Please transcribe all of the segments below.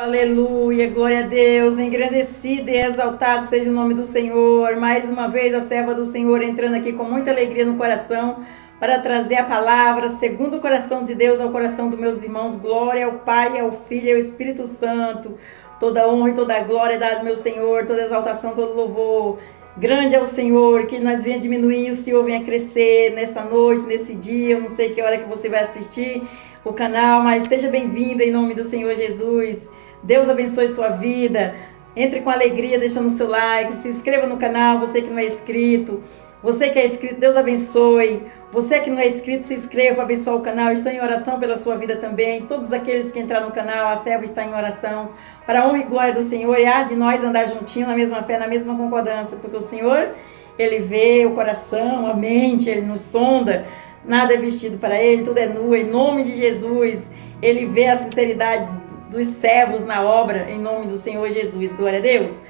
Aleluia, glória a Deus, engrandecido e exaltado seja o nome do Senhor. Mais uma vez a serva do Senhor entrando aqui com muita alegria no coração para trazer a palavra segundo o coração de Deus ao coração dos meus irmãos. Glória ao Pai, ao Filho e ao Espírito Santo. Toda honra e toda glória é dada ao meu Senhor, toda exaltação, todo louvor. Grande é o Senhor, que nós venha diminuir e o Senhor venha crescer nesta noite, nesse dia. Eu não sei que hora que você vai assistir o canal, mas seja bem-vindo em nome do Senhor Jesus. Deus abençoe sua vida. Entre com alegria deixando o seu like, se inscreva no canal, você que não é inscrito. Você que é inscrito, Deus abençoe. Você que não é inscrito, se inscreva para abençoar o canal. Estou em oração pela sua vida também. Todos aqueles que entraram no canal, a serva está em oração. Para a honra e glória do Senhor, e há de nós andar juntinho na mesma fé, na mesma concordância. Porque o Senhor, Ele vê o coração, a mente, Ele nos sonda. Nada é vestido para Ele, tudo é nu. Em nome de Jesus, Ele vê a sinceridade dos servos na obra, em nome do Senhor Jesus. Glória a Deus.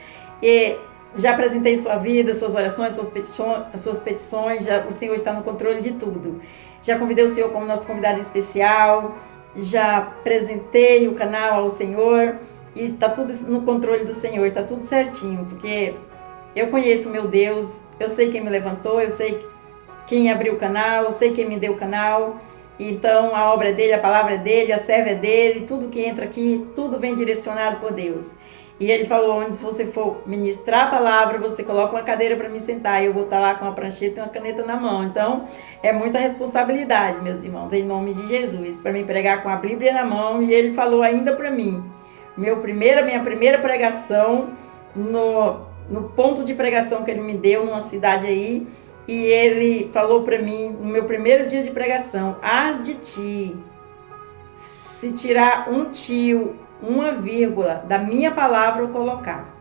E já apresentei sua vida, suas orações, suas petições, já, o Senhor está no controle de tudo. Já convidei o Senhor como nosso convidado especial, já apresentei o canal ao Senhor, e está tudo no controle do Senhor, está tudo certinho, porque eu conheço o meu Deus, eu sei quem me levantou, eu sei quem abriu o canal, eu sei quem me deu o canal. Então a obra é dele, a palavra é dele, a serva é dele, tudo que entra aqui, tudo vem direcionado por Deus. E ele falou, onde você for ministrar a palavra, você coloca uma cadeira para me sentar, e eu vou estar lá com uma prancheta e uma caneta na mão. Então é muita responsabilidade, meus irmãos, em nome de Jesus, para me pregar com a Bíblia na mão. E ele falou ainda para mim, minha primeira pregação, no ponto de pregação que ele me deu, numa cidade aí, e ele falou para mim, no meu primeiro dia de pregação, hás de ti, se tirar um tio, uma vírgula da minha palavra eu colocar.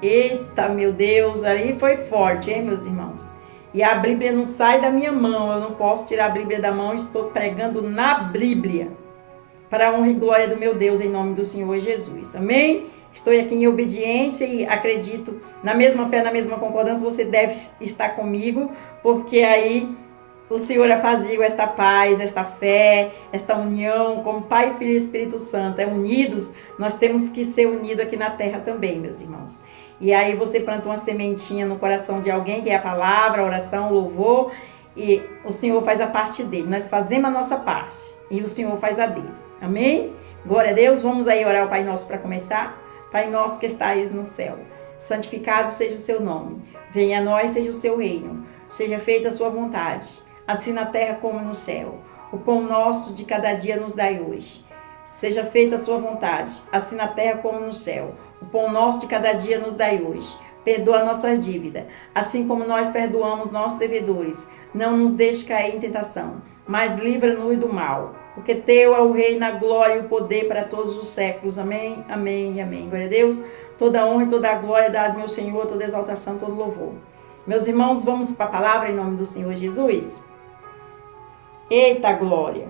Eita, meu Deus, aí foi forte, hein, meus irmãos? E a Bíblia não sai da minha mão, eu não posso tirar a Bíblia da mão, estou pregando na Bíblia, para a honra e glória do meu Deus, em nome do Senhor Jesus. Amém? Estou aqui em obediência e acredito na mesma fé, na mesma concordância, você deve estar comigo, porque aí o Senhor apazigua esta paz, esta fé, esta união, como Pai, Filho e Espírito Santo. Unidos, nós temos que ser unidos aqui na terra também, meus irmãos. E aí você planta uma sementinha no coração de alguém, que é a palavra, a oração, o louvor, e o Senhor faz a parte dele. Nós fazemos a nossa parte e o Senhor faz a dele. Amém? Glória a Deus. Vamos aí orar o Pai Nosso para começar. Pai nosso que estais no céu, santificado seja o seu nome. Venha a nós, seja o seu reino. Seja feita a sua vontade, assim na terra como no céu. O pão nosso de cada dia nos dai hoje. Seja feita a sua vontade, assim na terra como no céu. O pão nosso de cada dia nos dai hoje. Perdoa nossas dívidas, assim como nós perdoamos nossos devedores. Não nos deixe cair em tentação, mas livra-nos do mal. Porque teu é o reino, a glória e o poder para todos os séculos. Amém, amém e amém. Glória a Deus. Toda honra e toda a glória dada ao meu Senhor, toda exaltação, todo louvor. Meus irmãos, vamos para a palavra em nome do Senhor Jesus. Eita glória.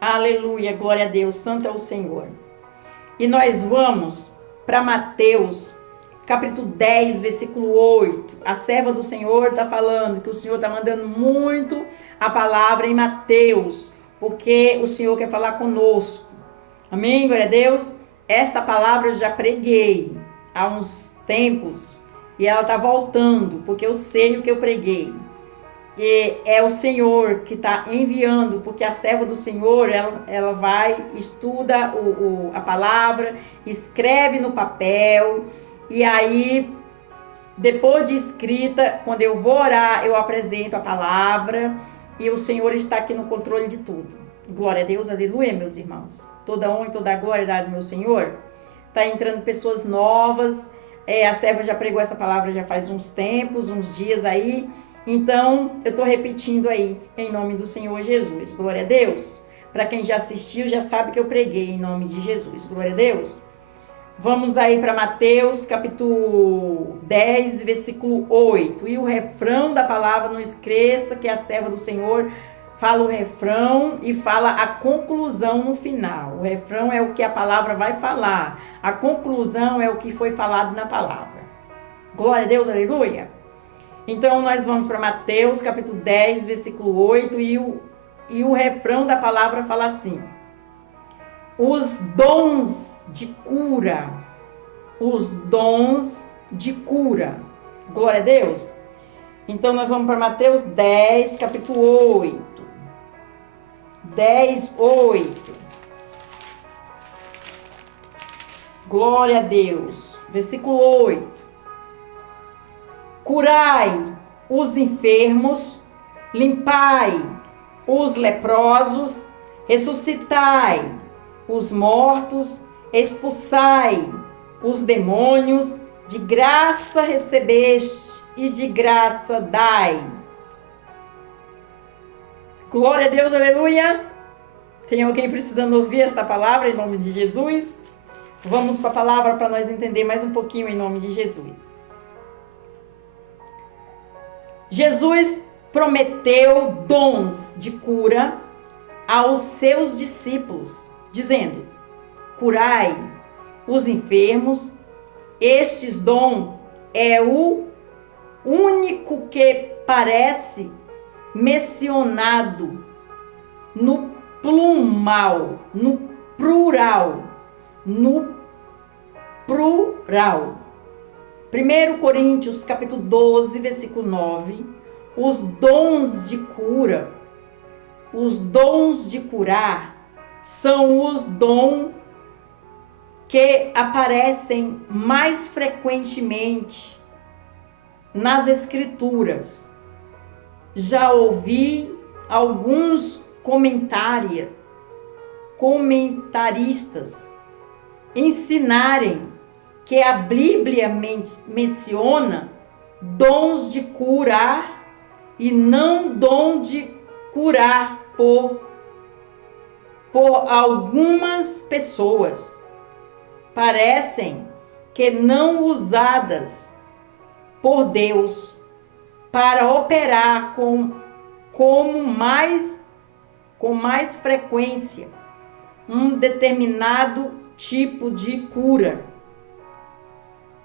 Aleluia, glória a Deus, santo é o Senhor. E nós vamos para Mateus, capítulo 10, versículo 8. A serva do Senhor está falando que o Senhor está mandando muito a palavra em Mateus, porque o Senhor quer falar conosco. Amém, glória a Deus. Esta palavra eu já preguei há uns tempos e ela está voltando, porque eu sei o que eu preguei. E é o Senhor que está enviando, porque a serva do Senhor, ela vai, estuda a palavra, escreve no papel, e aí, depois de escrita, quando eu vou orar, eu apresento a palavra, e o Senhor está aqui no controle de tudo. Glória a Deus, aleluia, meus irmãos. Toda honra e toda glória dada ao meu Senhor. Está entrando pessoas novas, a serva já pregou essa palavra já faz uns tempos, uns dias aí, então eu estou repetindo aí, em nome do Senhor Jesus. Glória a Deus. Para quem já assistiu, já sabe que eu preguei em nome de Jesus. Glória a Deus. Vamos aí para Mateus, capítulo 10, versículo 8. E o refrão da palavra, não esqueça que a serva do Senhor fala o refrão e fala a conclusão no final. O refrão é o que a palavra vai falar. A conclusão é o que foi falado na palavra. Glória a Deus, aleluia. Então nós vamos para Mateus, capítulo 10, versículo 8. E o refrão da palavra fala assim: os dons de cura. Os dons de cura. Glória a Deus. Então, nós vamos para Mateus 10, capítulo 8. 10, 8. Glória a Deus. Versículo 8. Curai os enfermos, limpai os leprosos, ressuscitai os mortos, expulsai os demônios, de graça recebeste e de graça dai. Glória a Deus, aleluia. Tem alguém precisando ouvir esta palavra em nome de Jesus? Vamos para a palavra para nós entender mais um pouquinho em nome de Jesus. Jesus prometeu dons de cura aos seus discípulos, dizendo: curai os enfermos. Estes dom é o único que parece mencionado no plural, no plural. 1 Coríntios capítulo 12, versículo 9, os dons de cura, os dons de curar, são os dons que aparecem mais frequentemente nas Escrituras. Já ouvi alguns comentaristas ensinarem que a Bíblia menciona dons de curar e não dom de curar por algumas pessoas. Parecem que não usadas por Deus para operar com mais frequência um determinado tipo de cura,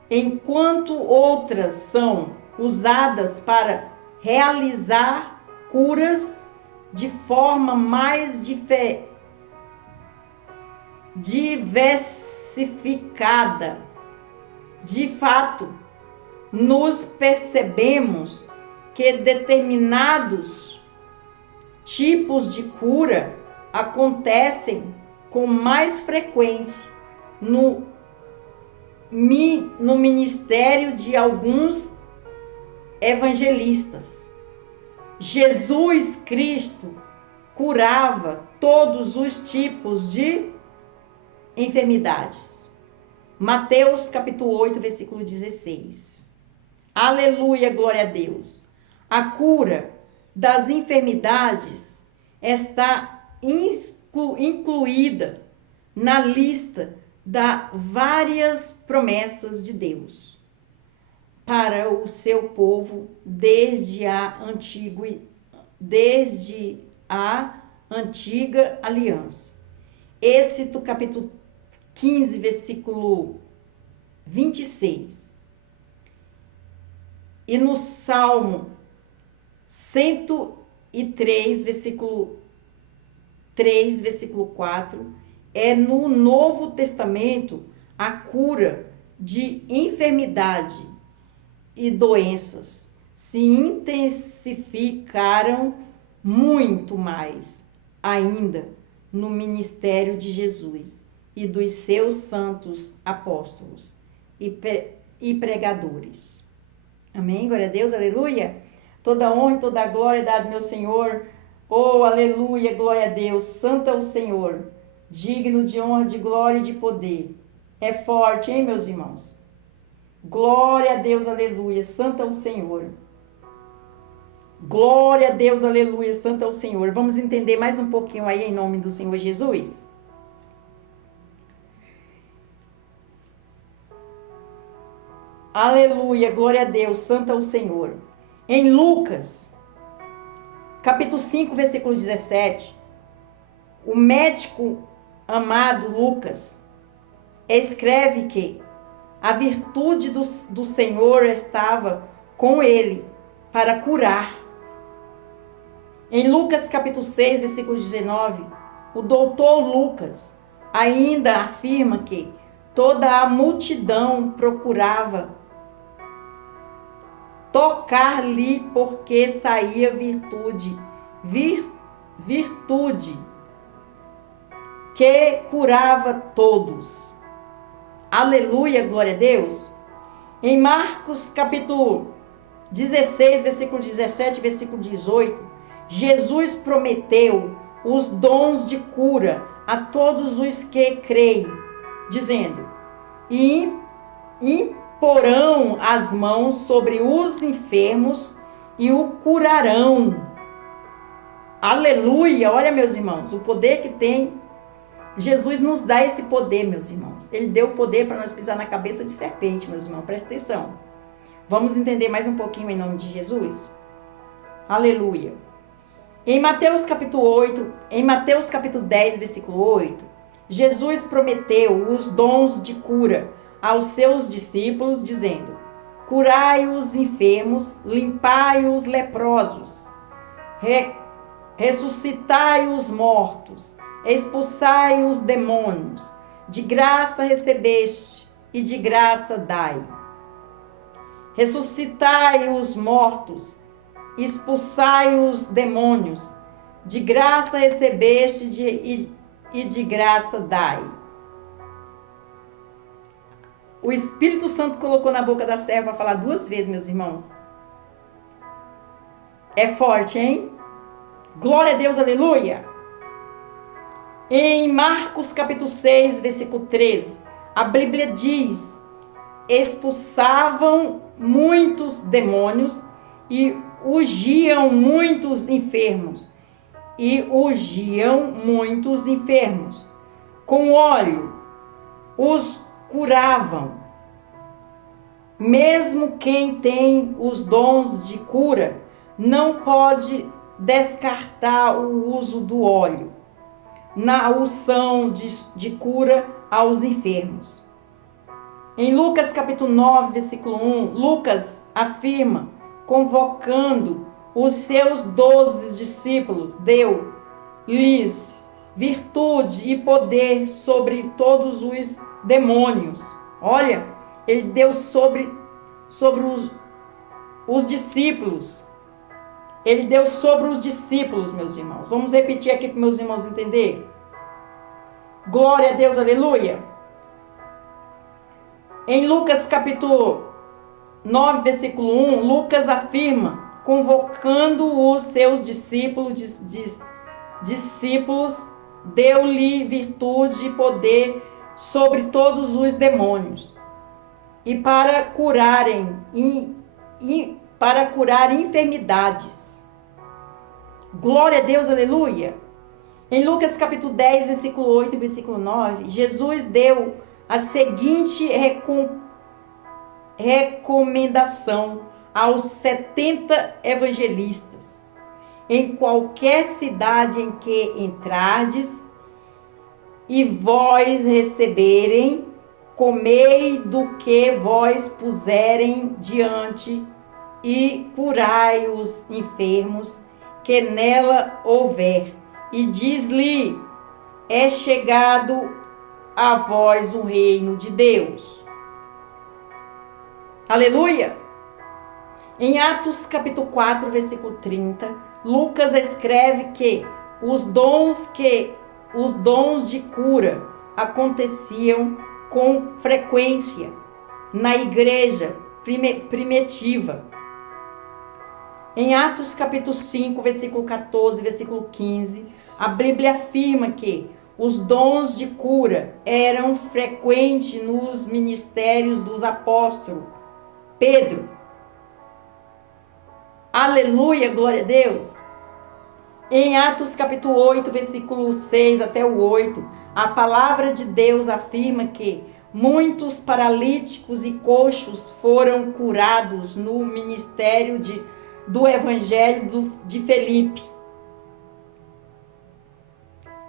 enquanto outras são usadas para realizar curas de forma mais diversificada. De fato, nos percebemos que determinados tipos de cura acontecem com mais frequência no ministério de alguns evangelistas. Jesus Cristo curava todos os tipos de enfermidades. Mateus capítulo 8, versículo 16. Aleluia, glória a Deus. A cura das enfermidades está incluída na lista das várias promessas de Deus para o seu povo desde a antiga aliança. Êxodo capítulo 15, versículo 26. E no Salmo 103, versículo 3, versículo 4, é no Novo Testamento a cura de enfermidade e doenças se intensificaram muito mais ainda no ministério de Jesus e dos seus santos apóstolos e pregadores. Amém? Glória a Deus, aleluia. Toda honra e toda glória é dada ao meu Senhor. Oh, aleluia, glória a Deus. Santo é o Senhor, digno de honra, de glória e de poder. É forte, hein, meus irmãos? Glória a Deus, aleluia. Santo é o Senhor. Glória a Deus, aleluia. Santo é o Senhor. Vamos entender mais um pouquinho aí em nome do Senhor Jesus? Aleluia, glória a Deus, santo é o Senhor. Em Lucas, capítulo 5, versículo 17, o médico amado Lucas escreve que a virtude do Senhor estava com ele para curar. Em Lucas, capítulo 6, versículo 19, o doutor Lucas ainda afirma que toda a multidão procurava tocar-lhe porque saía virtude, virtude que curava todos. Aleluia, glória a Deus. Em Marcos capítulo 16, versículo 17, versículo 18, Jesus prometeu os dons de cura a todos os que creem, dizendo: e imporão as mãos sobre os enfermos e o curarão. Aleluia! Olha, meus irmãos, o poder que tem. Jesus nos dá esse poder, meus irmãos. Ele deu o poder para nós pisar na cabeça de serpente, meus irmãos. Presta atenção. Vamos entender mais um pouquinho em nome de Jesus? Aleluia! Em Mateus capítulo 10, versículo 8, Jesus prometeu os dons de cura aos seus discípulos, dizendo: curai os enfermos, limpai os leprosos, ressuscitai os mortos, expulsai os demônios, de graça recebeste e de graça dai. Ressuscitai os mortos, expulsai os demônios, de graça recebeste e de graça dai. O Espírito Santo colocou na boca da serva para falar 2 vezes, meus irmãos. É forte, hein? Glória a Deus, aleluia! Em Marcos capítulo 6, versículo 13, a Bíblia diz: expulsavam muitos demônios e ungiam muitos enfermos. Com óleo os curavam. Mesmo quem tem os dons de cura não pode descartar o uso do óleo na unção de cura aos enfermos. Em Lucas capítulo 9, versículo 1, Lucas afirma, convocando os seus 12 discípulos, deu-lhes virtude e poder sobre todos os demônios. Olha, ele deu sobre os discípulos. Ele deu sobre os discípulos, meus irmãos. Vamos repetir aqui para meus irmãos entenderem. Glória a Deus, aleluia. Em Lucas capítulo 9, versículo 1, Lucas afirma, convocando os seus discípulos, deu-lhe virtude e poder sobre todos os demônios, e para curar enfermidades. Glória a Deus, aleluia. Em Lucas capítulo 10, versículo 8 e versículo 9, Jesus deu a seguinte recomendação aos 70 evangelistas: em qualquer cidade em que entrardes e vós receberem, comei do que vós puserem diante e curai os enfermos que nela houver, e diz-lhe: é chegado a vós o reino de Deus. Aleluia! Em Atos capítulo 4, versículo 30, Lucas escreve que os dons de cura aconteciam com frequência na igreja primitiva. Em Atos capítulo 5, versículo 14, versículo 15, a Bíblia afirma que os dons de cura eram frequentes nos ministérios dos apóstolos Pedro. Aleluia, glória a Deus. Em Atos capítulo 8, versículo 6 até o 8, a palavra de Deus afirma que muitos paralíticos e coxos foram curados no ministério do Evangelho de Felipe.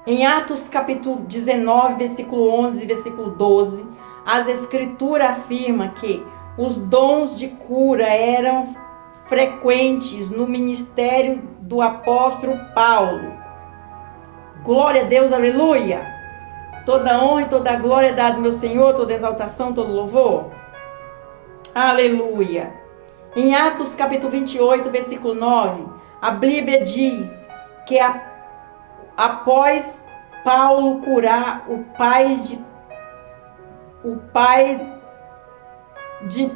Em Atos capítulo 19, versículo 11 e versículo 12, as Escrituras afirmam que os dons de cura eram frequentes no ministério do apóstolo Paulo. Glória a Deus, aleluia! Toda honra e toda glória é dada ao meu Senhor, toda exaltação, todo louvor. Aleluia. Em Atos capítulo 28, versículo 9, a Bíblia diz que após Paulo curar o pai de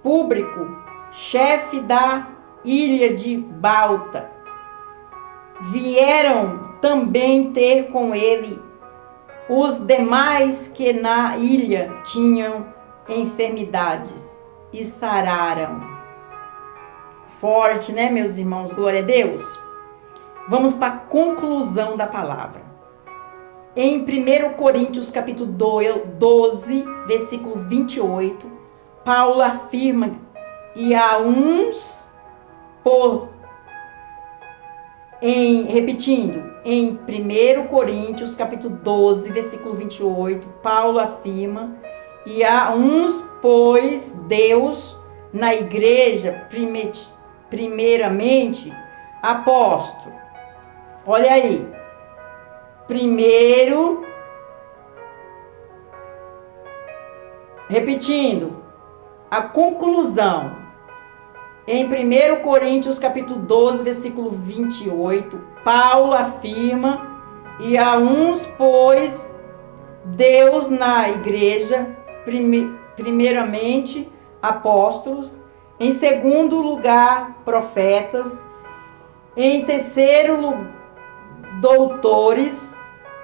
Público, chefe da ilha de Balta, vieram também ter com ele os demais que na ilha tinham enfermidades e sararam. Forte, né, meus irmãos? Glória a Deus. Vamos para a conclusão da palavra. Em 1 Coríntios capítulo 12, versículo 28, Paulo afirma, e a uns repetindo, em 1 Coríntios capítulo 12, versículo 28, Paulo afirma, e a uns pôs Deus na igreja primeiramente apóstolo. Olha aí, repetindo, a conclusão. Em 1 Coríntios capítulo 12, versículo 28, Paulo afirma, e a uns pôs Deus na igreja, primeiramente apóstolos, em segundo lugar profetas, em terceiro lugar doutores,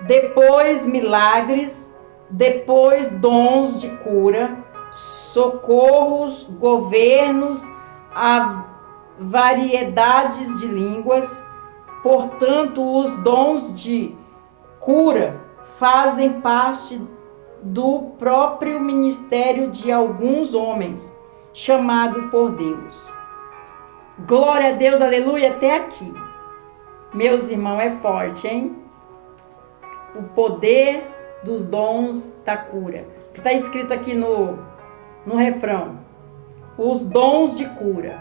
depois milagres, depois dons de cura, socorros, governos, a variedades de línguas. Portanto, os dons de cura fazem parte do próprio ministério de alguns homens, chamado por Deus. Glória a Deus, aleluia, até aqui. Meus irmãos, é forte, hein? O poder dos dons da cura. Que está escrito aqui no refrão. Os dons de cura.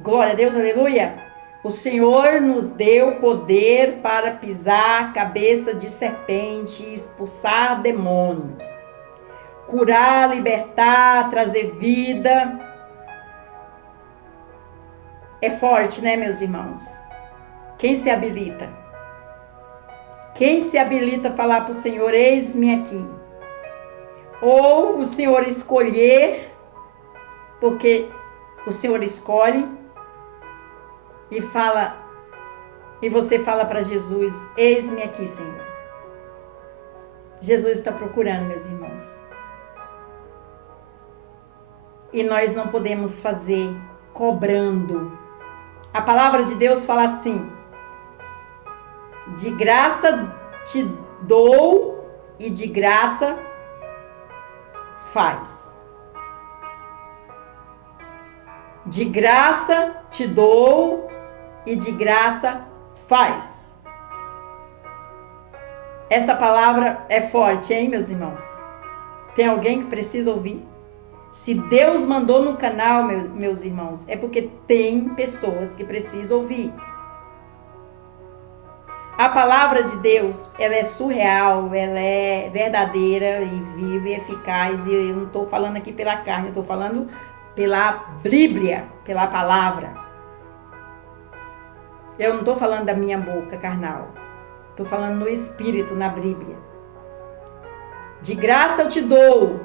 Glória a Deus, aleluia. O Senhor nos deu poder para pisar cabeça de serpente e expulsar demônios. Curar, libertar, trazer vida. É forte, né, meus irmãos? Quem se habilita? Quem se habilita a falar para o Senhor, eis-me aqui? Ou o Senhor escolher, porque o Senhor escolhe e fala, e você fala para Jesus, eis-me aqui, Senhor. Jesus está procurando, meus irmãos. E nós não podemos fazer cobrando. A palavra de Deus fala assim, de graça te dou e de graça faz. De graça te dou e de graça faz. Esta palavra é forte, hein, meus irmãos? Tem alguém que precisa ouvir? Se Deus mandou no canal, meus irmãos, é porque tem pessoas que precisam ouvir. A palavra de Deus, ela é surreal, ela é verdadeira e viva e eficaz. E eu não estou falando aqui pela carne, eu estou falando pela Bíblia, pela palavra. Eu não estou falando da minha boca carnal. Estou falando no Espírito, na Bíblia. De graça eu te dou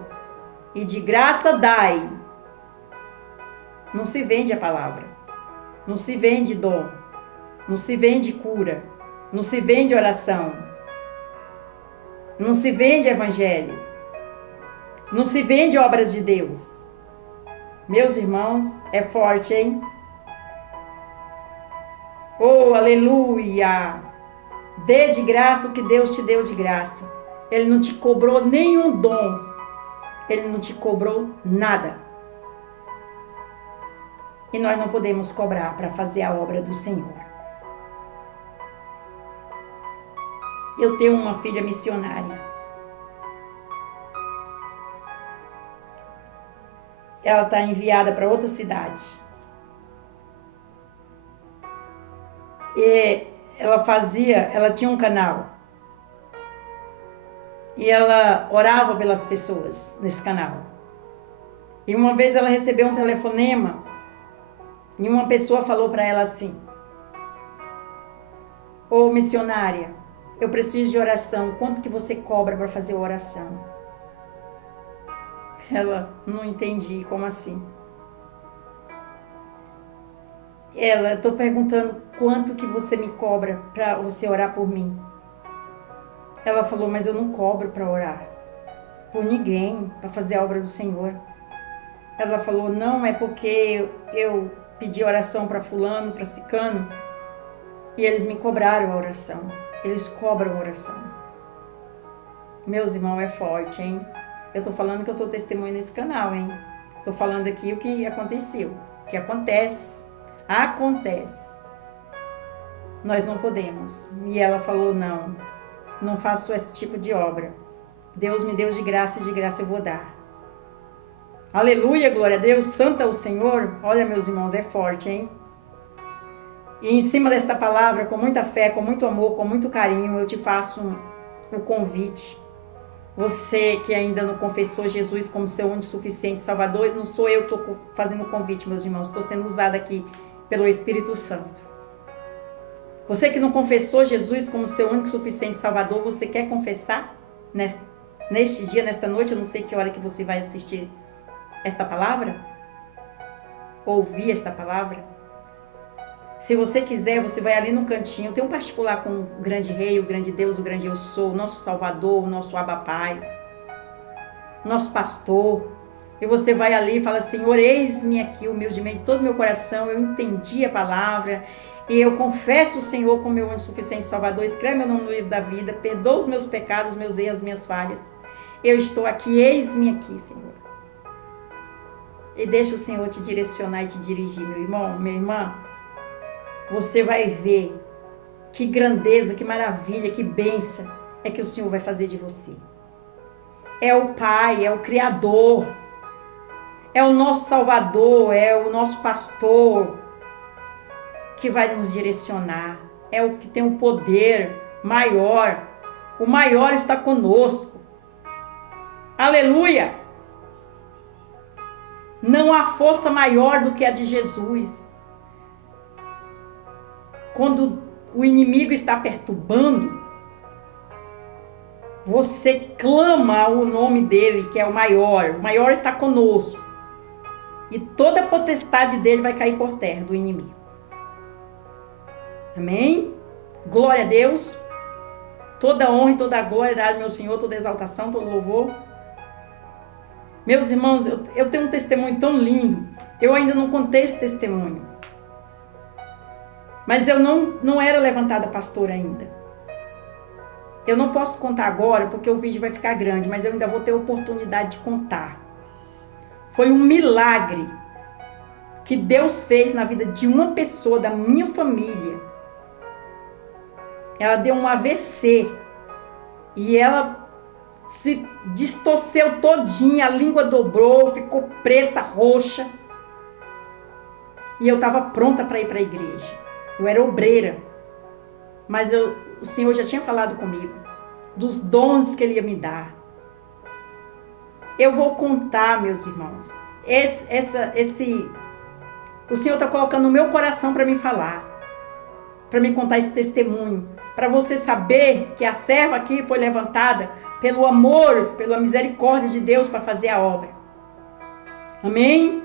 e de graça dai. Não se vende a palavra. Não se vende dom. Não se vende cura. Não se vende oração. Não se vende evangelho. Não se vende obras de Deus. Meus irmãos, é forte, hein? Oh, aleluia! Dê de graça o que Deus te deu de graça. Ele não te cobrou nenhum dom. Ele não te cobrou nada. E nós não podemos cobrar para fazer a obra do Senhor. Eu tenho uma filha missionária. Ela está enviada para outra cidade. E ela tinha um canal. E ela orava pelas pessoas nesse canal. E uma vez ela recebeu um telefonema e uma pessoa falou para ela assim: ô missionária, eu preciso de oração, quanto que você cobra para fazer a oração? Ela, não entendi, como assim? Ela, estou perguntando quanto que você me cobra para você orar por mim. Ela falou, mas eu não cobro para orar por ninguém, para fazer a obra do Senhor. Ela falou, não, é porque eu pedi oração para fulano, para cicano, e eles me cobraram a oração. Eles cobram a oração. Meus irmãos, é forte, hein? Eu tô falando que eu sou testemunha nesse canal, hein? Tô falando aqui o que aconteceu, o que acontece. Acontece. Nós não podemos. E ela falou, não faço esse tipo de obra. Deus me deu de graça e de graça eu vou dar. Aleluia, glória a Deus, santo é o Senhor. Olha, meus irmãos, é forte, hein? E em cima desta palavra, com muita fé, com muito amor, com muito carinho, eu te faço um convite. Você que ainda não confessou Jesus como seu único suficiente Salvador, não sou eu que estou fazendo o convite, meus irmãos, estou sendo usada aqui pelo Espírito Santo. Você que não confessou Jesus como seu único suficiente Salvador, você quer confessar neste dia, nesta noite? Eu não sei que hora que você vai assistir esta palavra, ouvir esta palavra. Se você quiser, você vai ali no cantinho, tem um particular com o grande rei, o grande Deus, o grande eu sou, o nosso Salvador, o nosso Abba Pai, o nosso pastor. E você vai ali e fala, Senhor, eis-me aqui humildemente, todo meu coração, eu entendi a palavra, e eu confesso o Senhor como meu único suficiente Salvador, escreve meu nome no livro da vida, perdoa os meus pecados, meus erros, minhas falhas. Eu estou aqui, eis-me aqui, Senhor. E deixa o Senhor te direcionar e te dirigir, meu irmão, minha irmã. Você vai ver que grandeza, que maravilha, que bênção é que o Senhor vai fazer de você. É o Pai, é o Criador, é o nosso Salvador, é o nosso pastor que vai nos direcionar. É o que tem o poder maior. O maior está conosco. Aleluia! Não há força maior do que a de Jesus. Quando o inimigo está perturbando, você clama o nome dele, que é o maior está conosco. E toda a potestade dele vai cair por terra do inimigo. Amém? Glória a Deus. Toda honra e toda a glória dada ao meu Senhor, toda exaltação, todo louvor. Meus irmãos, eu tenho um testemunho tão lindo. Eu ainda não contei esse testemunho. Mas eu não era levantada pastora ainda. Eu não posso contar agora porque o vídeo vai ficar grande, mas eu ainda vou ter oportunidade de contar. Foi um milagre que Deus fez na vida de uma pessoa da minha família. Ela deu um AVC e ela se distorceu todinha, a língua dobrou, ficou preta, roxa. E eu estava pronta para ir para a igreja. Eu era obreira, mas o Senhor já tinha falado comigo dos dons que Ele ia me dar. Eu vou contar, meus irmãos, o Senhor está colocando no meu coração para me falar, para me contar esse testemunho, para você saber que a serva aqui foi levantada pelo amor, pela misericórdia de Deus para fazer a obra. Amém?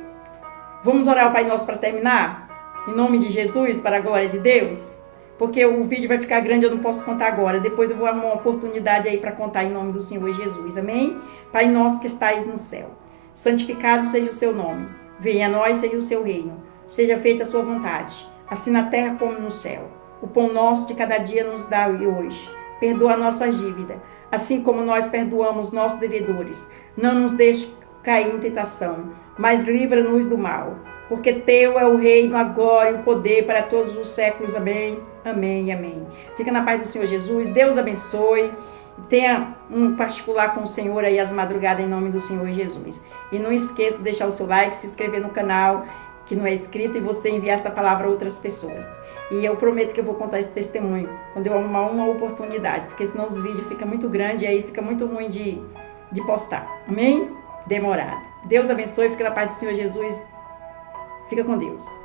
Vamos orar ao Pai Nosso para terminar? Em nome de Jesus, para a glória de Deus. Porque o vídeo vai ficar grande, eu não posso contar agora. Depois eu vou arrumar uma oportunidade aí para contar em nome do Senhor Jesus. Amém? Pai nosso que estais no céu, santificado seja o seu nome. Venha a nós, seja o seu reino. Seja feita a sua vontade, assim na terra como no céu. O pão nosso de cada dia nos dá hoje. Perdoa a nossa dívida, assim como nós perdoamos nossos devedores. Não nos deixe cair em tentação, mas livra-nos do mal. Porque teu é o reino, a glória e o poder para todos os séculos. Amém, amém e amém. Fica na paz do Senhor Jesus. Deus abençoe. Tenha um particular com o Senhor aí às madrugadas em nome do Senhor Jesus. E não esqueça de deixar o seu like, se inscrever no canal que não é inscrito e você enviar esta palavra a outras pessoas. E eu prometo que eu vou contar esse testemunho quando eu arrumar uma oportunidade, porque senão os vídeos ficam muito grandes e aí fica muito ruim de postar. Amém? Demorado. Deus abençoe, fica na paz do Senhor Jesus. Fica com Deus.